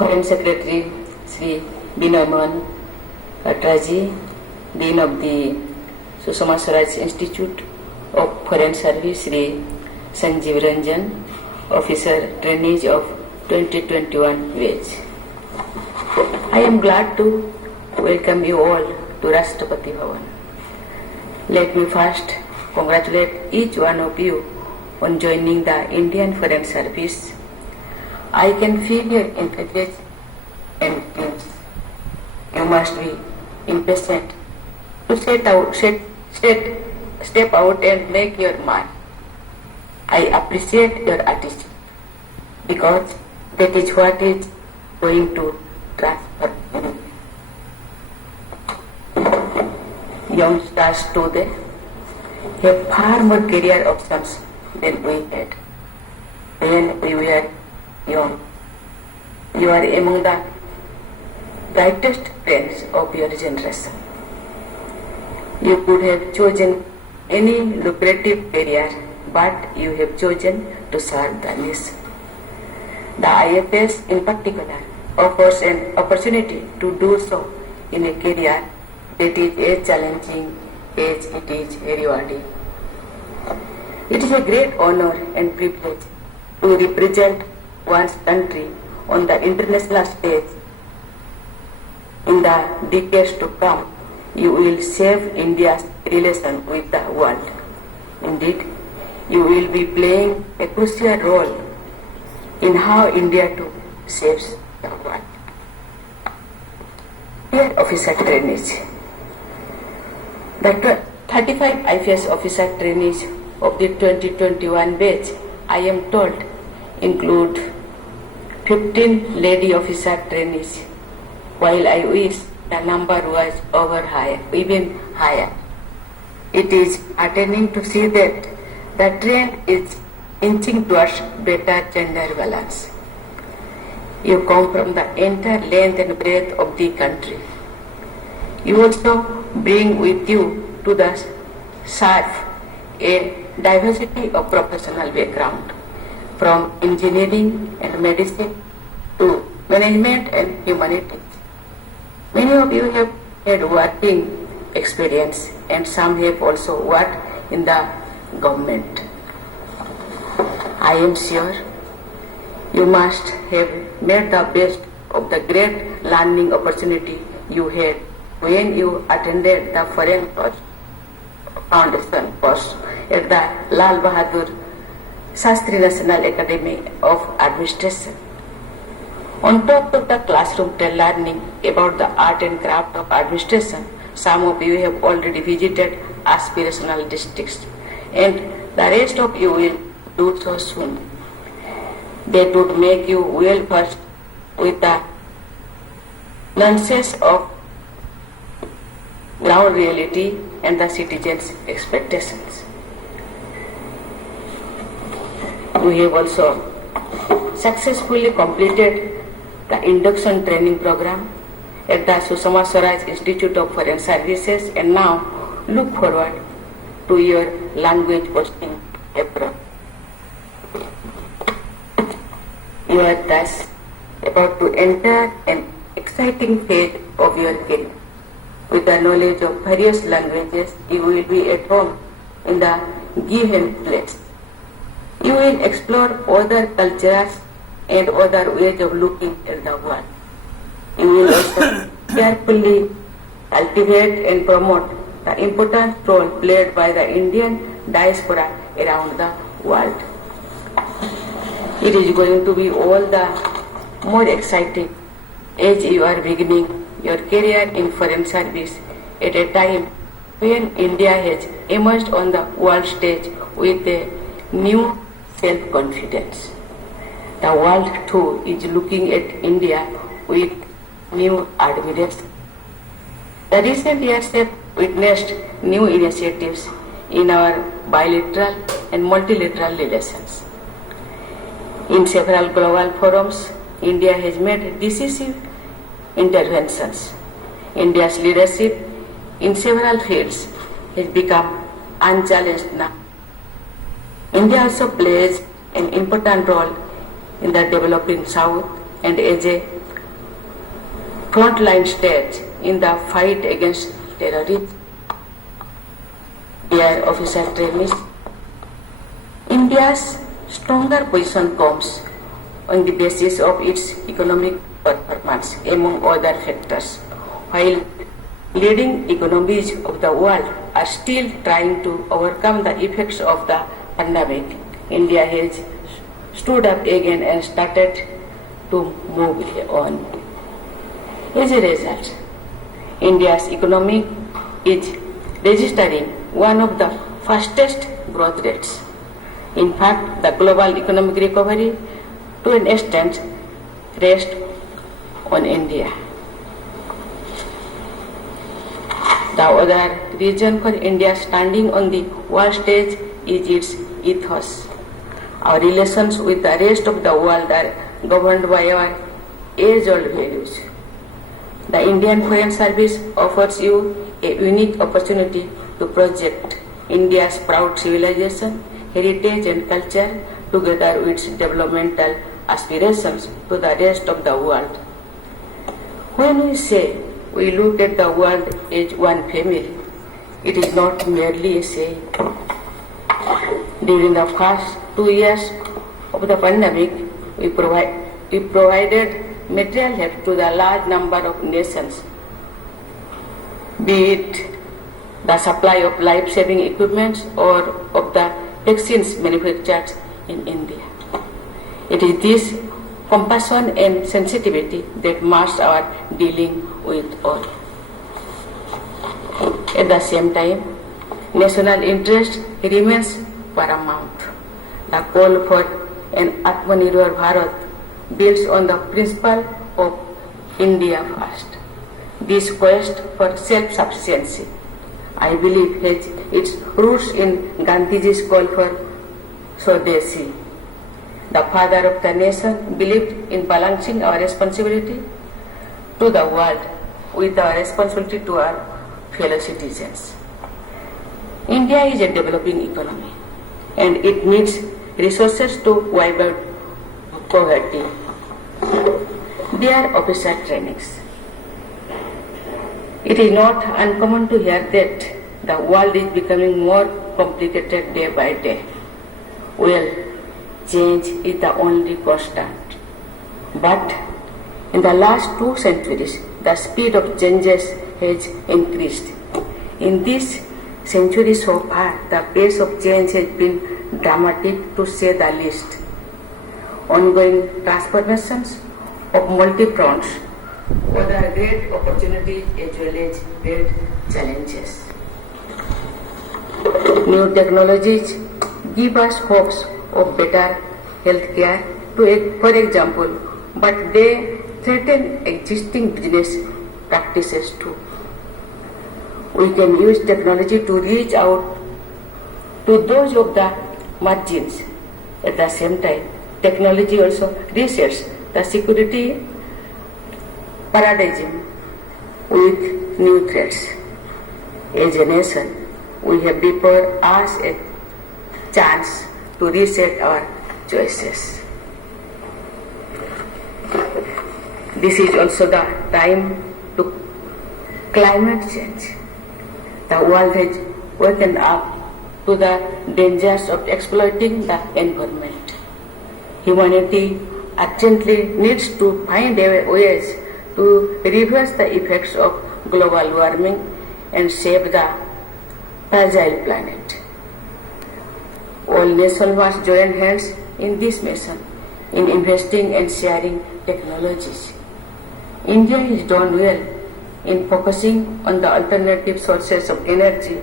Foreign Secretary Sri Binoy Atraji, Dean of the Sushma Swaraj Institute of Foreign Service Sri Sanjeev Ranjan, Officer Trainees of 2021 batch. I am glad to welcome you all to Rashtrapati Bhavan. Let me first congratulate each one of you on joining the Indian Foreign Service. I can feel your enthusiasm and dreams. You must be impatient to step out and make your mark. I appreciate your attitude because that is what is going to transfer you. Youngsters today have far more career options than we had when we were young. You are among the brightest friends of your generation. You could have chosen any lucrative career, but you have chosen to serve the nation. The IFS in particular offers an opportunity to do so in a career that is as challenging as it is rewarding. It is a great honor and privilege to represent one's country on the international stage. In the decades to come, you will save India's relation with the world. Indeed, you will be playing a crucial role in how India too saves the world. Dear officer trainees, the 35 IFS officer trainees of the 2021 batch, I am told, include 15 lady officer trainees, while I wish the number was even higher. It is heartening to see that the trend is inching towards better gender balance. You come from the entire length and breadth of the country. You also bring with you to the serve a diversity of professional background, from engineering and medicine to management and humanities. Many of you have had working experience and some have also worked in the government. I am sure you must have made the best of the great learning opportunity you had when you attended the Foreign Foundation course at the Lal Bahadur Shastri National Academy of Administration. On top of the classroom learning about the art and craft of administration, some of you have already visited aspirational districts, and the rest of you will do so soon. That would make you well versed with the nuances of ground reality and the citizens' expectations. We have also successfully completed the induction training program at the Sushma Swaraj Institute of Foreign Services and now look forward to your language posting abroad. You are thus about to enter an exciting phase of your career. With the knowledge of various languages, you will be at home in the given place. You will explore other cultures and other ways of looking at the world. You will also carefully cultivate and promote the important role played by the Indian diaspora around the world. It is going to be all the more exciting as you are beginning your career in foreign service at a time when India has emerged on the world stage with a new self-confidence. The world too is looking at India with new admiration. The recent years have witnessed new initiatives in our bilateral and multilateral relations. In several global forums, India has made decisive interventions. India's leadership in several fields has become unchallenged now. India also plays an important role in the developing South and as a frontline stage in the fight against terrorism. Dear officer trainees, India's stronger position comes on the basis of its economic performance, among other factors. While leading economies of the world are still trying to overcome the effects of the pandemic, India has stood up again and started to move on. As a result, India's economy is registering one of the fastest growth rates. In fact, the global economic recovery to an extent rests on India. The other reason for India standing on the world stage is its ethos. Our relations with the rest of the world are governed by our age-old values. The Indian Foreign Service offers you a unique opportunity to project India's proud civilization, heritage and culture together with its developmental aspirations to the rest of the world. When we say we look at the world as one family, it is not merely a saying. During the first 2 years of the pandemic, we provided material help to the large number of nations, be it the supply of life-saving equipment or of the vaccines manufactured in India. It is this compassion and sensitivity that marks our dealing with all. At the same time, national interest remains paramount. The call for an Atmanirbhar Bharat builds on the principle of India first. This quest for self-sufficiency, I believe, has its roots in Gandhiji's call for Swadeshi. The father of the nation believed in balancing our responsibility to the world with our responsibility to our fellow citizens. India is a developing economy and it needs resources to wipe out poverty. Dear officer trainees, it is not uncommon to hear that the world is becoming more complicated day by day. Well, change is the only constant. But in the last 2 centuries, the speed of changes has increased. In this century so far, the pace of change has been dramatic to say the least. Ongoing transformations of multi-fronts whether great opportunities as well as great challenges. New technologies give us hopes of better health care, for example, but they threaten existing business practices too. We can use technology to reach out to those of the margins. At the same time, technology also resets the security paradigm with new threats. As a nation, we have before us a chance to reset our choices. This is also the time to climate change. The world has woken up to the dangers of exploiting the environment. Humanity urgently needs to find ways to reverse the effects of global warming and save the fragile planet. All nations must join hands in this mission in investing and sharing technologies. India has done well in focusing on the alternative sources of energy,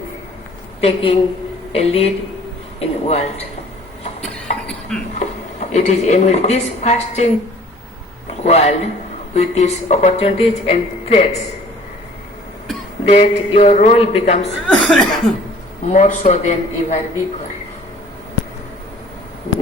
taking a lead in the world. It is amid this fast-changing world with its opportunities and threats that your role becomes more so than ever before.